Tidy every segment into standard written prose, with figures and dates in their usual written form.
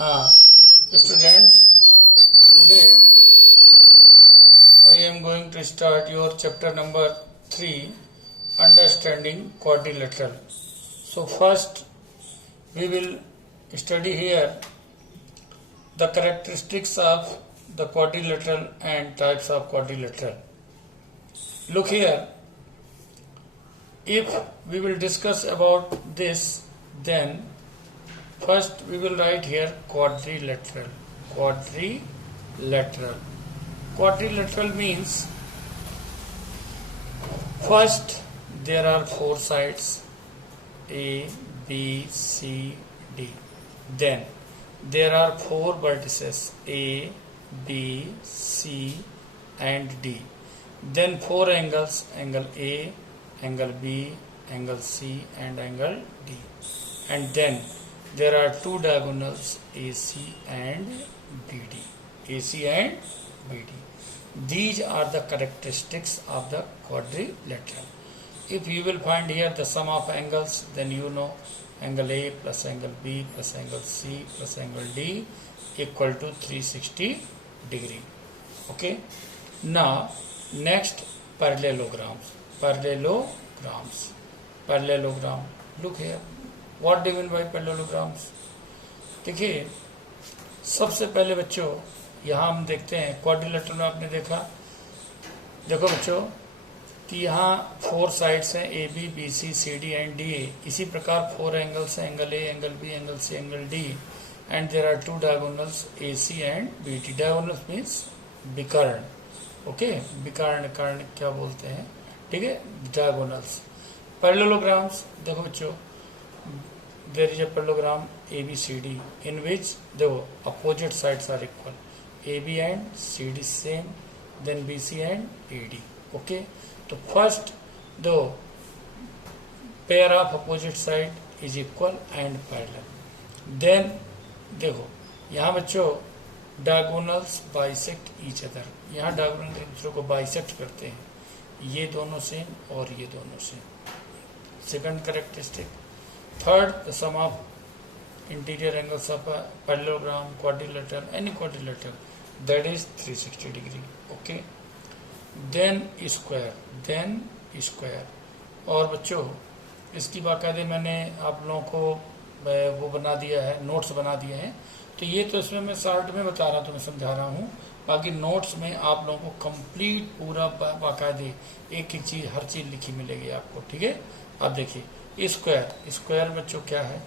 Students, today I am going to start your chapter number 3, Understanding Quadrilateral. So first we will study here the characteristics of the quadrilateral and types of quadrilateral. Look here, if we will discuss about this, then first we will write here quadrilateral. Quadrilateral means first there are four sides A, B, C, D. Then there are four vertices A, B, C and D. Then four angles, angle A, angle B, angle C and angle D. And then there are two diagonals AC and BD. AC and BD. These are the characteristics of the quadrilateral. If you will find here the sum of angles, then you know angle A plus angle B plus angle C plus angle D equal to 360 degree. Okay. Now next parallelograms. Parallelogram. Look here. What do you mean by parallelograms? देखिए, सबसे पहले बच्चों यहाँ हम देखते हैं quadrilateral में आपने देखो बच्चों कि यहाँ फोर साइड्स हैं A B B C C D and D A. इसी प्रकार फोर एंगल्स हैं angle A angle B angle C angle D and there are two diagonals A C and B D. Diagonals means विकर्ण. Okay, विकर्ण कर्ण क्या बोलते हैं, ठीक है, डायगोनल्स. पैरेललोग्राम्स देखो बच्चों, there is a parallelogram ABCD in which the opposite sides are equal. AB and CD same, then BC and AD. Okay, so first the pair of opposite side is equal and parallel. Then देखो यहाँ बच्चों diagonals bisect each other. यहाँ diagonal एक दूसरे को bisect करते हैं, ये दोनों सेम और ये दोनों same. Second characteristic. Third, the sum of interior angles of a parallelogram, quadrilateral, any quadrilateral, that is 360 degree. Okay. Then square. और बच्चों इसकी बाकायदे मैंने आप लोगों को वो बना दिया है, नोट्स बना दिए हैं. तो ये तो इसमें मैं शॉर्ट में बता रहा हूँ, तो मैं समझा रहा हूँ. बाकी नोट्स में आप लोगों को कंप्लीट पूरा बाकायदे एक एक चीज हर चीज लिखी मिलेगी आपको. ठीक है. अब देखिए स्क्वायर बच्चों क्या है,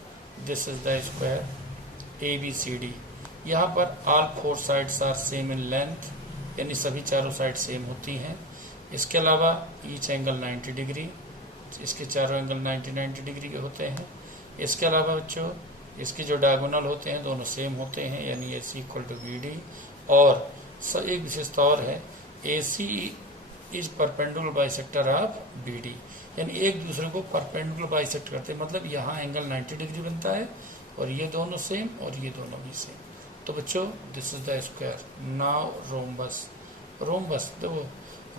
this is the square A B C D. यहाँ पर all four sides are same in length, यानी सभी चारों साइड सेम होती हैं. इसके अलावा ईच एंगल 90 डिग्री, इसके चारों एंगल 90 डिग्री के होते हैं. इसके अलावा बच्चों इसके जो डायगोनल होते हैं दोनों सेम होते हैं, यानी A C equal to B D. और एक विशेषता और है, A C is perpendicular bisector of B D, यानी एक दूसरे को परपेंडिकुलर बाइसेक्ट करते हैं. मतलब यहाँ एंगल 90 डिग्री बनता है और ये दोनों सेम और ये दोनों भी सेम. तो बच्चों this is the square. Now rhombus देखो,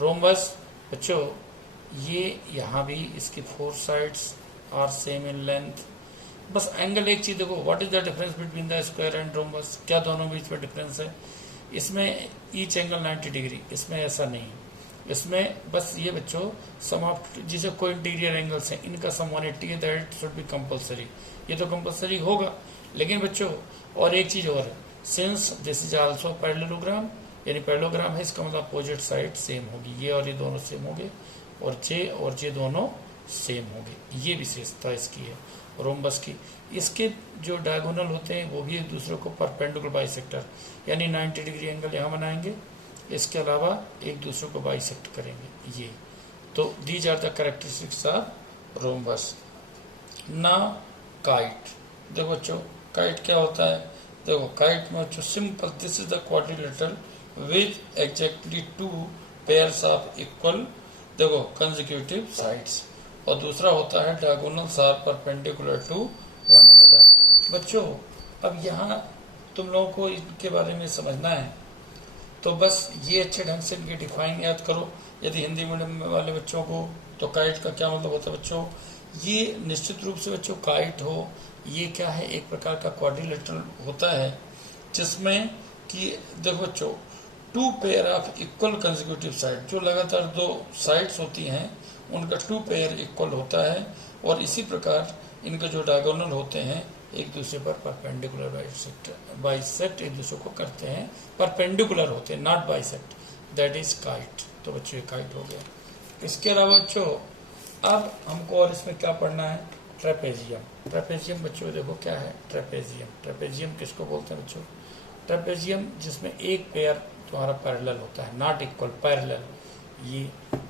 रोम्बस बच्चों ये यहाँ भी इसकी four sides are same in length. बस एंगल एक चीज देखो, what is the difference between the square and rhombus, क्या दोनों बीच में डिफरेंस है. इसमें ईच एंगल 90 डिग्री, इसमें ऐसा नहीं. इसमें बस ये बच्चों सम ऑफ जिसे कोई इंटीरियर एंगल्स हैं इनका सम 180 है, दैट शुड बी कंपलसरी. ये तो कंपलसरी होगा. लेकिन बच्चों और एक चीज और है, since this is also parallelogram, यानी पैरेललोग्राम है, इसका मतलब अपोजिट साइड सेम होगी. ये और ये दोनों सेम होंगे और जे दोनों सेम होंगे. ये विशेषता इसकी है रोम्बस की. इसके जो डायगोनल होते हैं वो भी एक दूसरे को परपेंडिकुलर बाइसेक्टर, यानी 90 डिग्री एंगल यहाँ बनाएंगे. इसके अलावा एक दूसरे को बाइसेक्ट करेंगे. ये तो these are the characteristics of rhombus. ना काइट देखो बच्चों, काइट क्या होता है. देखो काइट में बच्चों simple, this is the quadrilateral with exactly two pairs of equal देखो कंसेक्यूटिव साइड्स. और दूसरा होता है diagonals are perpendicular to one another. बच्चों अब यहाँ तुम लोगों को इनके बारे में समझना है, तो बस ये अच्छे ढंग से इनकी डिफाइन याद करो. यदि हिंदी मीडियम वाले बच्चों को, तो काइट का क्या मतलब होता है बच्चों, ये निश्चित रूप से बच्चों काइट हो ये क्या है, एक प्रकार का क्वाड्रिलेटरल होता है जिसमें कि देखो बच्चों, two pair of equal consecutive side, जो लगातार दो साइड्स होती हैं उनका टू पेयर इक्वल होता है, और इसी प्रकार इनके जो डायगोनल होते हैं एक दूसरे पर परपेंडिकुलर बाइसेक्ट एक दूसरे को करते हैं, परपेंडिकुलर होते हैं, not bisect, that is kite. तो बच्चों ये काइट हो गया। इसके अलावा बच्चों अब हमको और इसमें क्या पढ़ना है, ट्रेपेजियम। ट्रेपेजियम बच्चों देखो क्या है, ट्रेपेजियम। ट्रेपेजियम किसको बोलते हैं बच्चों, ट्रेपेजियम जिसमें एक पेयर तुम्हारा पैरेलल होता है, नॉट इक्वल, पैरेलल। ये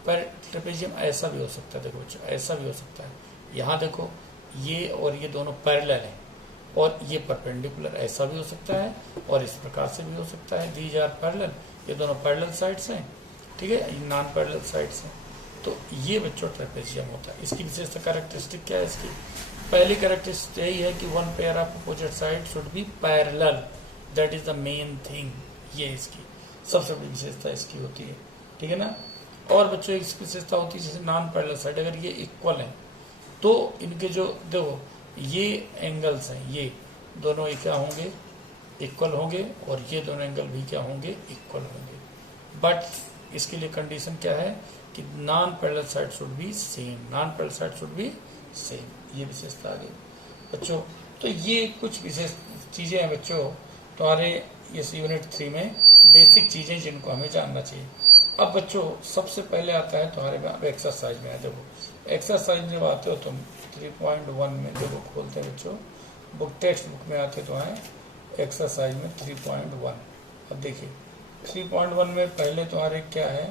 पर ट्रेपेजियम ऐसा भी हो सकता है, देखो बच्चों ऐसा भी हो सकता है, यहाँ देखो ये और ये दोनों पैरेलल हैं और ये परपेंडिकुलर, ऐसा भी हो सकता है और इस प्रकार से भी हो सकता है, दीज आर पैरेलल, ये दोनों पैरेलल साइड्स हैं, ठीक है, ये नॉन पैरेलल साइड्स हैं। तो ये बच्चों ट्रेपेजियम होता है। इसकी विशेषता कैरेक्टरिस्टिक क्या है, इसकी पहली कैरेक्टरिस्टिक यही है कि one pair of opposite side should be parallel, that is the main thing. ये इसकी सबसे बड़ी विशेषता इसकी होती है, ठीक है ना। और बच्चों एक विशेषता होती है जैसे नॉन पैरेलल साइड, अगर ये इक्वल है तो इनके जो देखो ये एंगल्स हैं, ये दोनों ये क्या होंगे, इक्वल होंगे, और ये दोनों एंगल भी क्या होंगे, इक्वल होंगे। बट इसके लिए कंडीशन क्या है कि non parallel side should be same, non parallel side should be same, ये विशेषता आ गई बच्चों। तो ये कुछ विशेष चीजें हैं बच्चों तुम्हारे इस यूनिट 3 में, बेसिक चीजें जिनको हमें जानना चाहिए। अब बच्चों सबसे पहले आता है तुम्हारे एक्सरसाइज में, देखो एक्सरसाइज जब आते हो तुम 3.1 में देखो खोलते हैं बच्चों, बुक टेक्स्ट बुक में आते तो है एक्सरसाइज में 3.1। अब देखिए 3.1 में पहले तुम्हारे क्या है,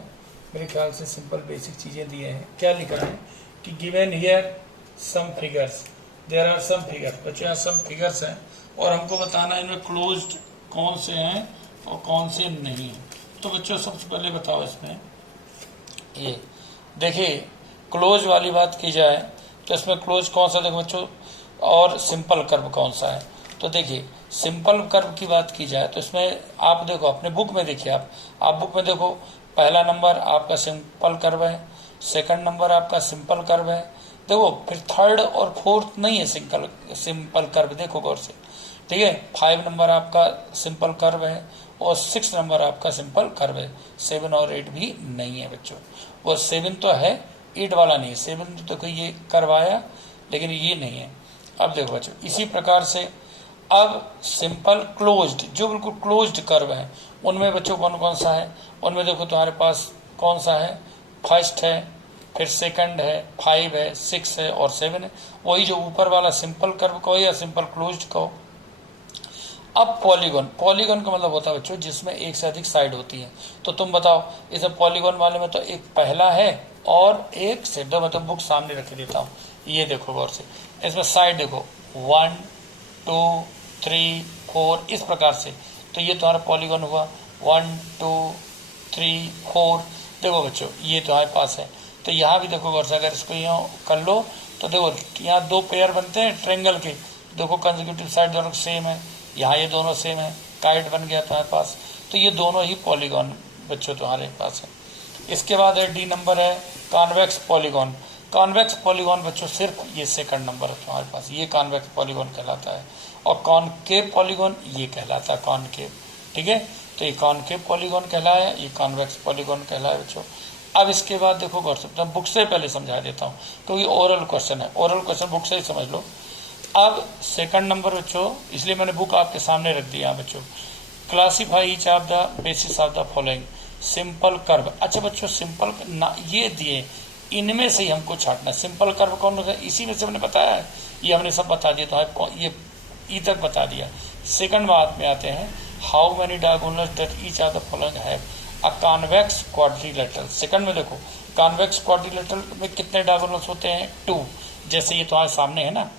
मेरे ख्याल से सिंपल बेसिक चीजें दिए हैं। क्या लिखा है कि given here some figures, there are some figures, बच्चों यहाँ सम फिगर्स हैं और हमको बताना है इनमें क्लोज्ड कौन से हैं और कौन से नहीं हैं। तो बच्चों सबसे पहले बताओ इसमें, ये देखिए क्लोज वाली बात की जाए तो इसमें क्लोज कौन सा, देखो बच्चों, और सिंपल कर्व कौन सा है। तो देखिए सिंपल कर्व की बात की जाए तो इसमें आप देखो अपने बुक में देखिए, आप बुक में देखो पहला नंबर आपका सिंपल कर्व है, सेकंड नंबर आपका सिंपल कर्व है, देखो फिर थर्ड और फोर्थ नहीं है सिंपल कर्व, देखो गौर से, ठीक है। 5 नंबर आपका सिंपल कर्व है और 6 नंबर आपका सिंपल कर्व है, 7 और 8 भी नहीं है बच्चों। और 7 तो है, 8 वाला नहीं है। 7 तो देखो ये कर्व आया लेकिन ये नहीं है। अब देखो बच्चों इसी प्रकार से अब सिंपल क्लोज्ड, जो बिल्कुल क्लोज्ड कर्व है उनमें बच्चों कौन कौन सा है, उनमें देखो तुम्हारे पास कौन सा है, फर्स्ट है, फिर सेकंड है, 5 है, 6 है और 7 है, वही जो ऊपर वाला सिंपल कर्व कहो या सिंपल क्लोज्ड कहो। अब पॉलीगॉन, पॉलीगॉन का मतलब होता है बच्चों जिसमें एक से अधिक साइड होती है। तो तुम बताओ इसमें पॉलीगॉन वाले में तो एक पहला है और एक से दो, मतलब बुक सामने रख देता हूँ, ये देखो गौर से, इसमें साइड देखो 1 2 3 4 इस प्रकार से, तो ये तुम्हारा पॉलीगॉन हुआ 1 2 3 4। देखो बच्चों ये तुम्हारे पास है, तो यहाँ भी देखो गौर से, अगर इसको यहाँ कर लो तो देखो यहाँ 2 पेयर बनते हैं ट्रेंगल के, देखो कंसेक्यूटिव साइड दोनों सेम है, यहाँ ये दोनों सेम है, काइट बन गया तुम्हारे पास, तो ये दोनों ही पॉलीगॉन बच्चों तुम्हारे पास है। इसके बाद है डी नंबर है कॉन्वेक्स पॉलीगॉन। कॉन्वेक्स पॉलीगॉन बच्चों सिर्फ ये सेकंड नंबर है तुम्हारे पास, ये कॉन्वेक्स पॉलीगॉन कहलाता है। और कॉनकेव पॉलीगॉन ये कहलाता है कॉनकेव, ठीक है। तो ये कॉनकेव पॉलीगॉन कहलाया, ये कॉन्वेक्स पॉलीगॉन कहलाया बच्चों। अब इसके बाद देखो गौर से, मैं बुक से पहले समझा देता हूँ क्योंकि ओरल क्वेश्चन है, ओरल क्वेश्चन बुक से ही समझ लो। अब सेकंड नंबर बच्चों, इसलिए मैंने बुक आपके सामने रख दिया बच्चों, classify each of the basis of the following, simple curve. अच्छा बच्चों सिंपल ना ये दिए, इनमें से ही हमको छाटना, सिंपल कर्व कौन होता है, इसी में से हमने बताया है, ये हमने सब बता दिया, तो ये ई तक बता दिया। सेकंड बात में आते हैं, how many diagonals that each of the following have a convex quadrilateral. Second में देखो कॉन्वेक्स क्वाड्रिलेटरल में कितने डायगोनल्स होते हैं, 2, जैसे ये तुम्हारे सामने है ना,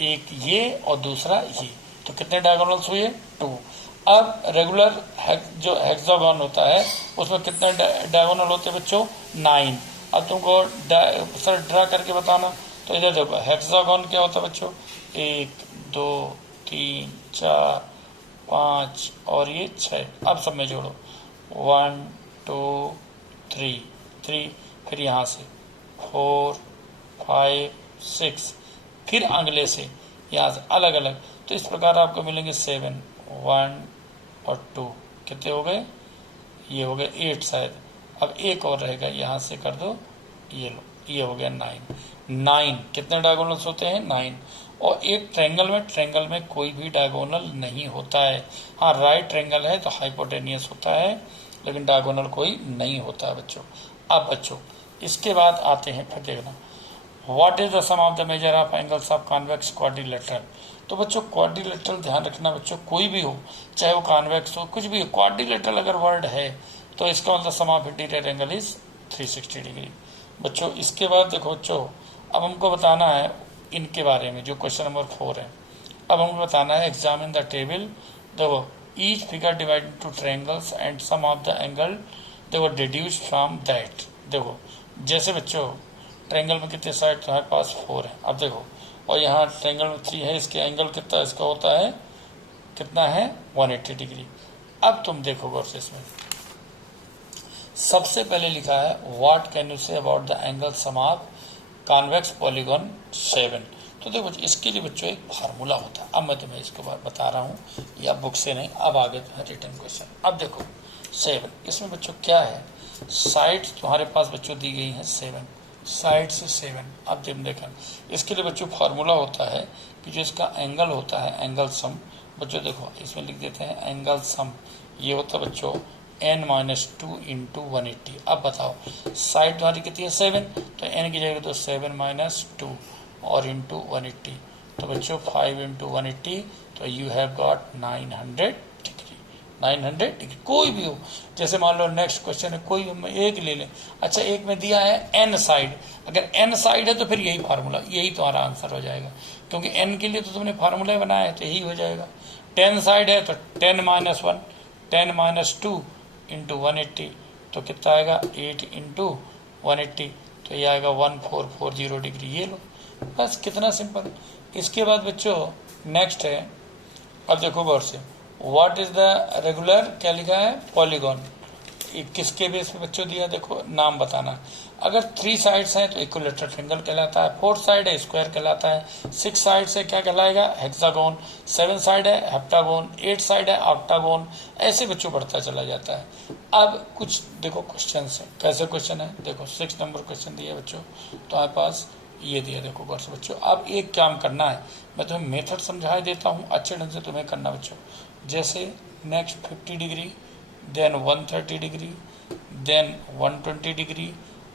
एक ये और दूसरा ये, तो कितने डायगोनल्स हुए, 2। अब रेगुलर जो हेक्सागोन होता है उसमें कितने डायगोनल होते हैं बच्चों, 9। अब तुमको सर ड्रा करके बताना, तो इधर देखो हेक्सागोन क्या होता है बच्चों, 1 2 3 4 5 और ये 6। अब सब में जोड़ो 1 2 3, फिर यहाँ से 4 5 6, फिर अगले से यहाँ से अलग अलग। तो इस प्रकार आपको मिलेंगे 7, 1 और 2 कितने हो गए, ये हो गए 8 शायद। अब एक और रहेगा, यहाँ से कर दो, ये लो, ये हो गया 9। कितने डायगोनल्स होते हैं, 9। और एक ट्रेंगल में कोई भी डायगोनल नहीं होता है। हाँ, राइट ट्रेंगल है तो हाइपोटेनियस होता है, लेकिन डायगोनल कोई नहीं होता है बच्चों। अब बच्चों इसके बाद आते हैं, फिर देखना what is the sum of the measure of angles of convex quadrilateral. तो बच्चों क्वाड्रिलेटरल ध्यान रखना बच्चों, कोई भी हो, चाहे वो कॉन्वेक्स हो, कुछ भी हो, क्वाड्रिलेटरल अगर वर्ड है तो इसका मतलब sum of interior angle is 360 degree. बच्चों इसके बाद देखो बच्चों, अब हमको बताना है इनके बारे में, जो क्वेश्चन नंबर 4 है। अब हमको बताना है एग्जामिन द टेबल। देखो each figure divide two triangles and sum of the angle देखो डिड्यूस फ्रॉम दैट। देखो जैसे बच्चों ट्रायंगल में कितने साइड तुम्हारे पास 4 है, अब देखो, और यहाँ ट्रायंगल में 3 है, इसके एंगल कितना इसका होता है, कितना है 180 डिग्री। अब तुम देखो गौर से, इसमें सबसे पहले लिखा है what can you say about the angle sum of convex polygon 7। तो देखो इसके लिए बच्चों एक फार्मूला होता है। अब मैं तुम्हें इसके बाद बता रहा हूँ, या बुक से नहीं, अब आगे तुम्हें रिटर्न क्वेश्चन। अब देखो 7, इसमें बच्चों क्या है, साइड तुम्हारे पास बच्चों दी गई है 7, साइड से 7। अब जब देखें इसके लिए बच्चों फार्मूला होता है कि जो इसका एंगल होता है, एंगल सम, बच्चों देखो इसमें लिख देते हैं एंगल सम, ये होता है बच्चों n-2 इंटू 180। अब बताओ साइड तुम्हारी कितनी है 7, तो n की जगह तो 7 - 2 और इंटू 180, तो बच्चों 5 इंटू 180, तो you have got 900 degree. 900 degree कोई भी हो, जैसे मान लो नेक्स्ट क्वेश्चन है, कोई हम एक ले लें। अच्छा एक में दिया है n साइड, अगर n साइड है तो फिर यही फार्मूला, यही तुम्हारा आंसर हो जाएगा, क्योंकि n के लिए तो तुमने फार्मूला बनाया है, तो यही हो जाएगा। 10 साइड है तो 10 - 1, 10 - 2 इंटू 180, तो कितना आएगा 8 इंटू 180, तो ये आएगा 1440 डिग्री। ये लो, बस कितना सिंपल। इसके बाद बच्चों नेक्स्ट है, अब देखो गौर से, व्हाट इज द रेगुलर, क्या लिखा है, पॉलीगॉन, किसके बेस पे बच्चों दिया, देखो नाम बताना। अगर 3 साइड्स हैं तो इक्विलेटरल ट्रायंगल कहलाता है, 4 साइड है स्क्वायर कहलाता है, 6 साइड से क्या कहलाएगा, हेक्सागोन, 7 साइड है हेप्टागोन, 8 साइड है ऑक्टागोन, ऐसे बच्चों बढ़ता चला जाता है। अब कुछ देखो क्वेश्चन है, कैसे क्वेश्चन है, देखो 6 नंबर क्वेश्चन दिया बच्चों, तो हमारे पास ये दिया, देखो गौर से बच्चों। अब एक काम करना है, मैं तुम्हें मेथड समझा देता हूँ, अच्छे ढंग से तुम्हें करना बच्चों। जैसे next 50 degree, then 130 degree, then 120 degree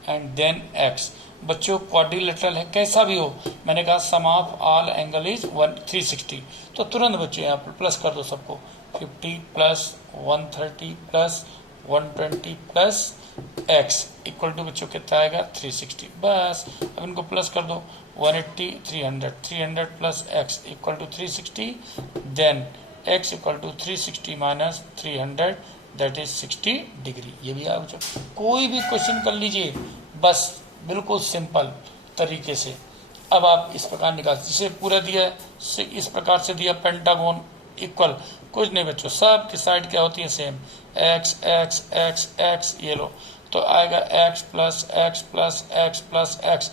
and then x। बच्चों क्वाड्रिलेटरल है, कैसा भी हो, मैंने कहा sum of all angle is 360, तो तुरंत बच्चों यहाँ पर प्लस कर दो सबको, 50 plus 130 plus 120 plus x equal to बच्चों कितना आएगा 360। बस अब इनको प्लस कर दो, 180 300, 300 plus x equal to 360, then x equal to 360 minus 300 that is 60 degree. ये भी आप कोई भी क्वेश्चन कर लीजिए, बस बिल्कुल सिंपल तरीके से। अब आप इस प्रकार निकाल, जिसे पूरा दिया इस प्रकार से दिया, पेंटागोन इक्वल, कुछ नहीं बच्चों, सब की साइड क्या होती है same, x x x x, ये लो, तो आएगा x plus x plus x plus x।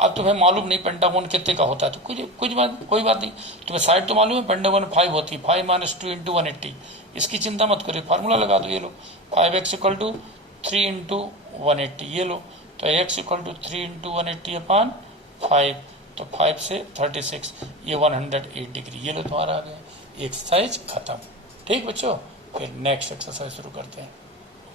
अब तुम्हें मालूम नहीं पेंटागोन कितने का होता है, तो कोई बात नहीं, तुम्हें साइड तो मालूम है, पेंटागोन 5 होती है, 5 - 2 इंटू 180, इसकी चिंता मत करिए, फार्मूला लगा दो, ये लो 5x इक्वल टू 3 इंटू 180, ये लो, तो x equal to 3 into 180 upon 5, तो 5 से 36, ये 108 डिग्री। ये लो तुम्हारा आ गया, एक्सरसाइज खत्म। ठीक बच्चों, फिर नेक्स्ट एक्सरसाइज शुरू करते हैं।